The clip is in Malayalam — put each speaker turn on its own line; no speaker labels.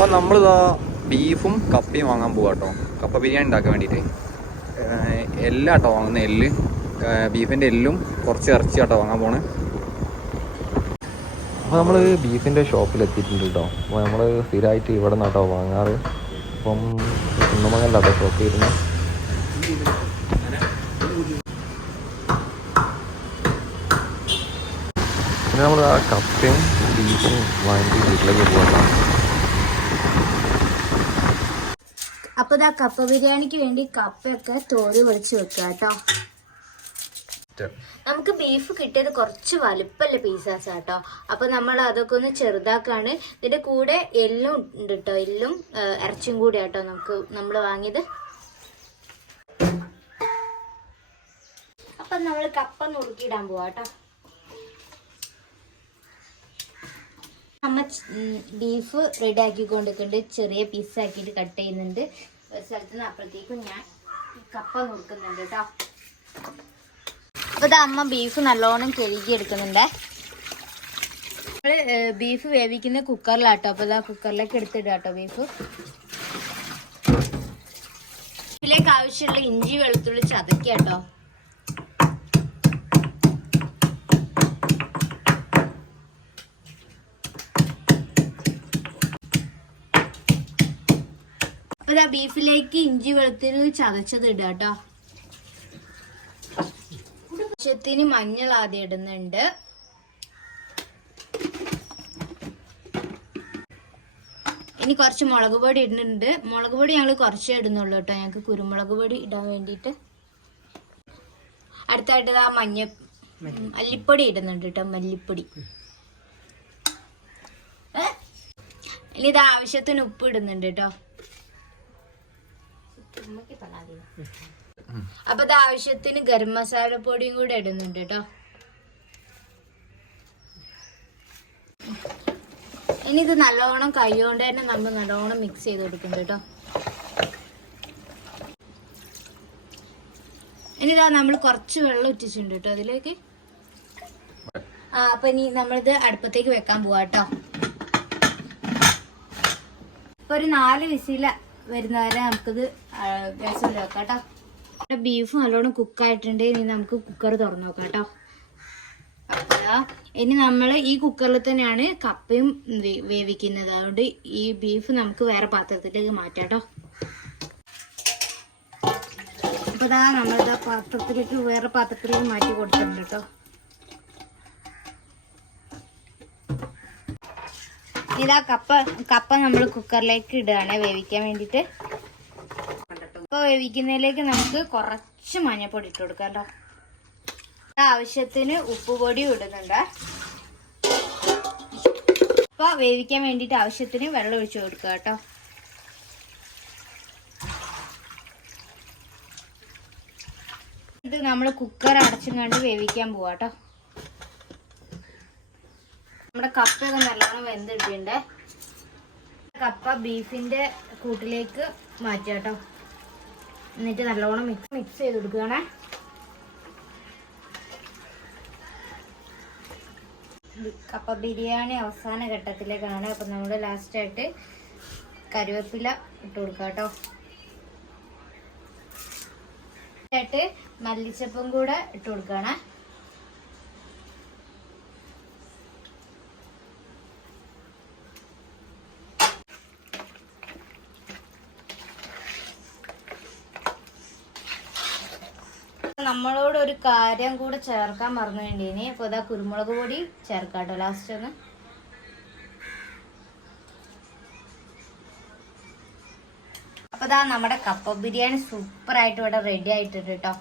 അപ്പോൾ നമ്മളിതാ ബീഫും കപ്പയും വാങ്ങാൻ പോവാ കേട്ടോ കപ്പ ബിരിയാണി ഉണ്ടാക്കാൻ വേണ്ടിയിട്ട് എല്ലാം കേട്ടോ വാങ്ങുന്ന എല്ല്. ബീഫിന്റെ എല്ലും കുറച്ച് ഇറച്ചി കേട്ടോ വാങ്ങാൻ പോണേ.
അപ്പോൾ നമ്മൾ ബീഫിന്റെ ഷോപ്പിൽ എത്തിയിട്ടുണ്ട് കേട്ടോ അപ്പോൾ നമ്മൾ സ്ഥിരമായിട്ട് ഇവിടെ നിന്നാട്ടോ വാങ്ങാറ്. അപ്പം കുന്നമംഗല കേട്ടോ ഷോപ്പ് ഇരുന്ന് പിന്നെ നമ്മൾ ആ കപ്പയും ബീഫും വാങ്ങിയിട്ട് വീട്ടിലേക്ക് പോകണം
അപ്പൊ ഇതാ കപ്പ ബിരിയാണിക്ക് വേണ്ടി കപ്പയൊക്കെ തോൽ പൊളിച്ച് വെക്കുക കേട്ടോ നമുക്ക് ബീഫ് കിട്ടിയത് കുറച്ച് വലുപ്പല്ല പീസാസ് കേട്ടോ അപ്പൊ നമ്മൾ അതൊക്കെ ഒന്ന് ചെറുതാക്കാണ്. ഇതിന്റെ കൂടെ എല്ലും ഉണ്ട് കേട്ടോ എല്ലും ഇറച്ചും കൂടി കേട്ടോ നമുക്ക് നമ്മൾ വാങ്ങിയത്. അപ്പൊ നമ്മൾ കപ്പ നുറുക്കിയിടാൻ പോവാ കേട്ടോ അമ്മ ബീഫ് റെഡി ആക്കിക്കൊണ്ടിരിക്കുന്നുണ്ട് ചെറിയ പീസാക്കിയിട്ട് കട്ട് ചെയ്യുന്നുണ്ട്. ഒരു സ്ഥലത്ത് നിന്ന് അപ്പുറത്തേക്കും ഞാൻ കപ്പ നുറുക്കുന്നുണ്ട് കേട്ടോ അപ്പോൾ അമ്മ ബീഫ് നല്ലോണം കഴുകി എടുക്കുന്നുണ്ടേ നമ്മൾ ഏഹ്, ബീഫ് വേവിക്കുന്ന കുക്കറിലാട്ടോ അപ്പോൾ ഇതാ കുക്കറിലേക്ക് എടുത്തിടുക ബീഫ് ഇതിലേക്ക് ആവശ്യമുള്ള ഇഞ്ചി വെളുത്തുള്ളി ചതക്കാട്ടോ അപ്പൊ ഇതാ ബീഫിലേക്ക് ഇഞ്ചി വെളുത്തുള്ളി ചതച്ചത് ഇടുക കേട്ടോ ആവശ്യത്തിന് മഞ്ഞൾ ആദ്യം ഇടുന്നുണ്ട്. ഇനി കുറച്ച് മുളക് പൊടി ഇടുന്നുണ്ട്. മുളക് പൊടി ഞങ്ങൾ കുറച്ചേ ഇടുന്നുള്ളൂ കേട്ടോ ഞങ്ങൾക്ക് കുരുമുളക് പൊടി ഇടാൻ വേണ്ടിയിട്ട്. അടുത്തായിട്ട് ആ മഞ്ഞ മല്ലിപ്പൊടി. ഇടുന്നുണ്ട് കേട്ടോ മല്ലിപ്പൊടി? ഇനി ഇത് ആവശ്യത്തിന് ഉപ്പ് ഇടുന്നുണ്ട് കേട്ടോ അപ്പൊ ഇത് ആവശ്യത്തിന് ഗരം മസാല പൊടിയും കൂടെ ഇടുന്നുണ്ട് കേട്ടോ. ഇനി ഇത് നല്ലോണം കൈ കൊണ്ട് തന്നെ നമ്മൾ നല്ലോണം മിക്സ് ചെയ്ത് കൊടുക്കുന്നുണ്ട് കേട്ടോ. ഇനി ഇതാ നമ്മൾ കുറച്ച് വെള്ളം ഒറ്റിച്ചിട്ടുണ്ട് കേട്ടോ അതിലേക്ക്. ആ അപ്പൊ ഇനി നമ്മളിത് അടുപ്പത്തേക്ക് വെക്കാൻ പോവാ കേട്ടോ. ഒരു നാല് വിസില വരുന്നവരെ നമുക്കിത് ഗ്യാസിൽ വെക്കാം കേട്ടോ ബീഫ് നല്ലോണം കുക്കായിട്ടുണ്ട് ഇനി നമുക്ക് കുക്കർ തുറന്നു നോക്കാം കേട്ടോ ഇനി നമ്മൾ ഈ കുക്കറിൽ തന്നെയാണ് കപ്പയും വേവിക്കുന്നത്. അതുകൊണ്ട് ഈ ബീഫ് നമുക്ക് വേറെ പാത്രത്തിലേക്ക് മാറ്റാം കേട്ടോ അപ്പൊ ഇതാ നമ്മളിതാ പാത്രത്തിലേക്ക് വേറെ പാത്രത്തിലേക്ക് മാറ്റി കൊടുത്തിട്ടുണ്ട് കേട്ടോ ഇതാ കപ്പ കപ്പ നമ്മൾ കുക്കറിലേക്ക് ഇടുകയാണ് വേവിക്കാൻ വേണ്ടിയിട്ട്. വേവിക്കുന്നതിലേക്ക് നമുക്ക് കുറച്ച് മഞ്ഞപ്പൊടി ഇട്ട് കൊടുക്കാം കേട്ടോ. ആവശ്യത്തിന് ഉപ്പ് പൊടി ഇടുന്നുണ്ട്. ഇപ്പൊ വേവിക്കാൻ വേണ്ടിയിട്ട് ആവശ്യത്തിന് വെള്ളം ഒഴിച്ചു കൊടുക്കുക കേട്ടോ. ഇത് നമ്മൾ കുക്കർ അടച്ചും കണ്ട് വേവിക്കാൻ പോവാ കേട്ടോ. നമ്മുടെ കപ്പയൊക്കെ നല്ലോണം വെന്തിട്ടുണ്ട്. കപ്പ ബീഫിന്റെ കൂട്ടിലേക്ക് മാറ്റാട്ടോ എന്നിട്ട് നല്ലോണം മിക്സ് മിക്സ് ചെയ്ത് കൊടുക്കുകയാണേ. കപ്പ ബിരിയാണി അവസാന ഘട്ടത്തിലേക്കാണ്. അപ്പം നമ്മൾ ലാസ്റ്റായിട്ട് കരുവേപ്പില ഇട്ട് കൊടുക്കുക കേട്ടോ. ായിട്ട് മല്ലിച്ചപ്പും കൂടെ ഇട്ട് കൊടുക്കുകയാണ്. നമ്മളോട് ഒരു കാര്യം കൂടെ ചേർക്കാൻ മറന്നു വേണ്ടിനി അപ്പൊ ഇതാ കുരുമുളക് പൊടി ചേർക്കാം കേട്ടോ ലാസ്റ്റ് ഒന്ന്. അപ്പൊ ഇതാ നമ്മുടെ കപ്പ ബിരിയാണി സൂപ്പർ ആയിട്ട് ഇവിടെ റെഡി ആയിട്ടുണ്ട് കേട്ടോ